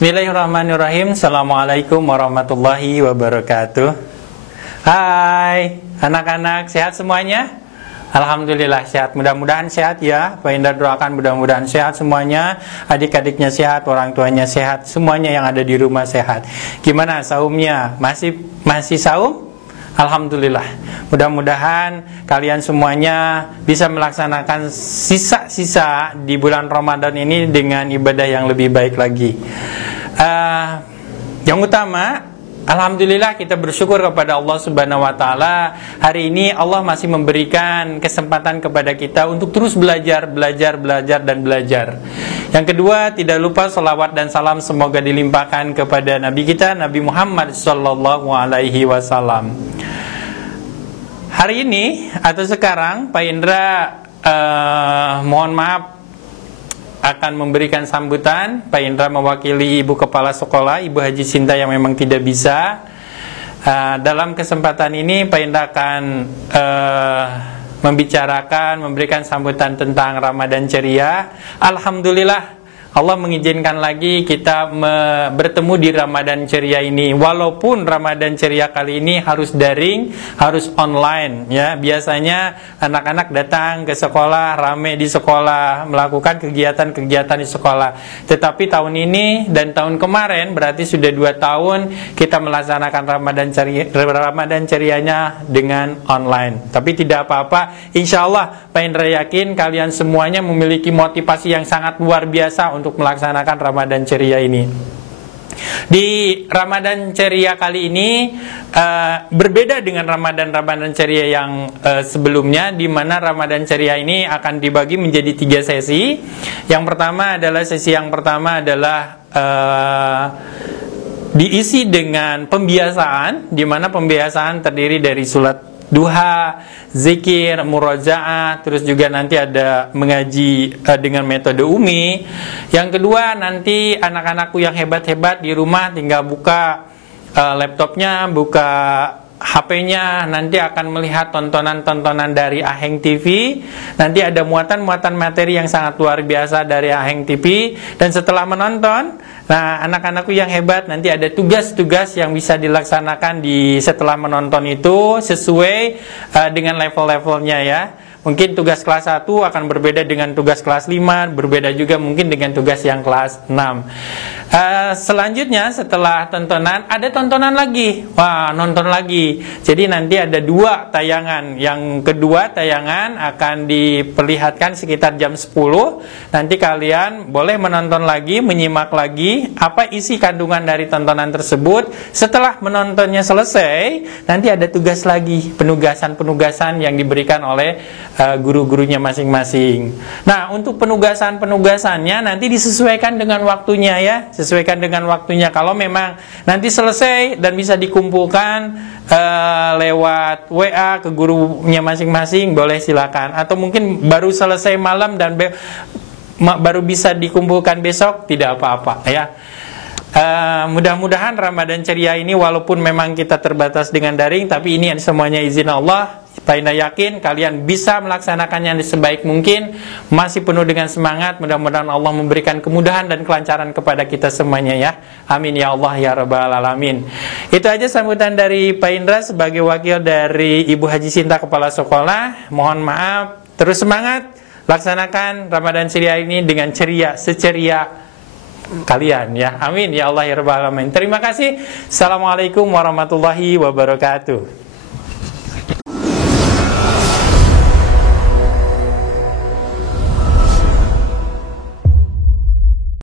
Bismillahirrahmanirrahim. Assalamualaikum warahmatullahi wabarakatuh. Hai anak-anak, sehat semuanya? Alhamdulillah sehat, mudah-mudahan sehat ya. Pak Indra doakan mudah-mudahan sehat semuanya. Adik-adiknya sehat, orang tuanya sehat, semuanya yang ada di rumah sehat. Gimana saumnya? Masih saum? Alhamdulillah. Mudah-mudahan kalian semuanya bisa melaksanakan sisa-sisa di bulan Ramadan ini dengan ibadah yang lebih baik lagi. Yang utama, alhamdulillah kita bersyukur kepada Allah Subhanahu wa taala. Hari ini Allah masih memberikan kesempatan kepada kita untuk terus belajar. Yang kedua, tidak lupa salawat dan salam semoga dilimpahkan kepada Nabi kita, Nabi Muhammad sallallahu alaihi wasallam. Hari ini atau sekarang Pak Indra mohon maaf akan memberikan sambutan. Pak Indra mewakili Ibu Kepala Sekolah, Ibu Haji Sinta yang memang tidak bisa. Dalam kesempatan ini Pak Indra akan memberikan sambutan tentang Ramadan ceria. Alhamdulillah Allah mengizinkan lagi kita bertemu di Ramadan ceria ini. Walaupun Ramadan ceria kali ini harus daring, harus online ya. Biasanya anak-anak datang ke sekolah, rame di sekolah, melakukan kegiatan-kegiatan di sekolah. Tetapi tahun ini dan tahun kemarin, berarti sudah 2 tahun kita melaksanakan Ramadan cerianya dengan online. Tapi tidak apa-apa, insya Allah Pak Indra yakin kalian semuanya memiliki motivasi yang sangat luar biasa untuk melaksanakan Ramadan ceria ini. Di Ramadan ceria kali ini berbeda dengan Ramadan ceria yang sebelumnya, di mana Ramadan ceria ini akan dibagi menjadi 3 sesi. Yang pertama adalah diisi dengan pembiasaan, di mana pembiasaan terdiri dari sholat duha, zikir, murojaah, terus juga nanti ada mengaji dengan metode Umi. Yang kedua, nanti anak-anakku yang hebat-hebat di rumah tinggal buka laptopnya, buka HP-nya, nanti akan melihat tontonan-tontonan dari Aheng TV. Nanti ada muatan-muatan materi yang sangat luar biasa dari Aheng TV. Dan setelah menonton, nah anak-anakku yang hebat, nanti ada tugas-tugas yang bisa dilaksanakan setelah menonton itu sesuai dengan level-levelnya ya. Mungkin tugas kelas 1 akan berbeda dengan tugas kelas 5, berbeda juga mungkin dengan tugas yang kelas 6. Selanjutnya setelah tontonan, ada tontonan lagi. Wah, nonton lagi. Jadi nanti ada 2 tayangan. Yang kedua tayangan akan diperlihatkan sekitar jam 10. Nanti kalian boleh menonton lagi, menyimak lagi apa isi kandungan dari tontonan tersebut. Setelah menontonnya selesai, nanti ada tugas lagi, penugasan-penugasan yang diberikan oleh guru-gurunya masing-masing. Nah, untuk penugasan-penugasannya nanti disesuaikan dengan waktunya ya. Sesuaikan dengan waktunya. Kalau memang nanti selesai dan bisa dikumpulkan lewat WA ke gurunya masing-masing, boleh silakan. Atau mungkin baru selesai malam dan baru bisa dikumpulkan besok, tidak apa-apa ya. Mudah-mudahan Ramadan ceria ini walaupun memang kita terbatas dengan daring, tapi ini semuanya izin Allah. Pak Indra yakin kalian bisa melaksanakannya sebaik mungkin, masih penuh dengan semangat. Mudah-mudahan Allah memberikan kemudahan dan kelancaran kepada kita semuanya ya. Amin ya Allah ya Rabbal Alamin. Itu aja sambutan dari Pak Indra sebagai wakil dari Ibu Haji Sinta Kepala Sekolah. Mohon maaf, terus semangat laksanakan Ramadan ceria ini dengan ceria, seceria kalian ya. Amin ya Allah ya Rabbal Alamin. Terima kasih. Assalamualaikum warahmatullahi wabarakatuh.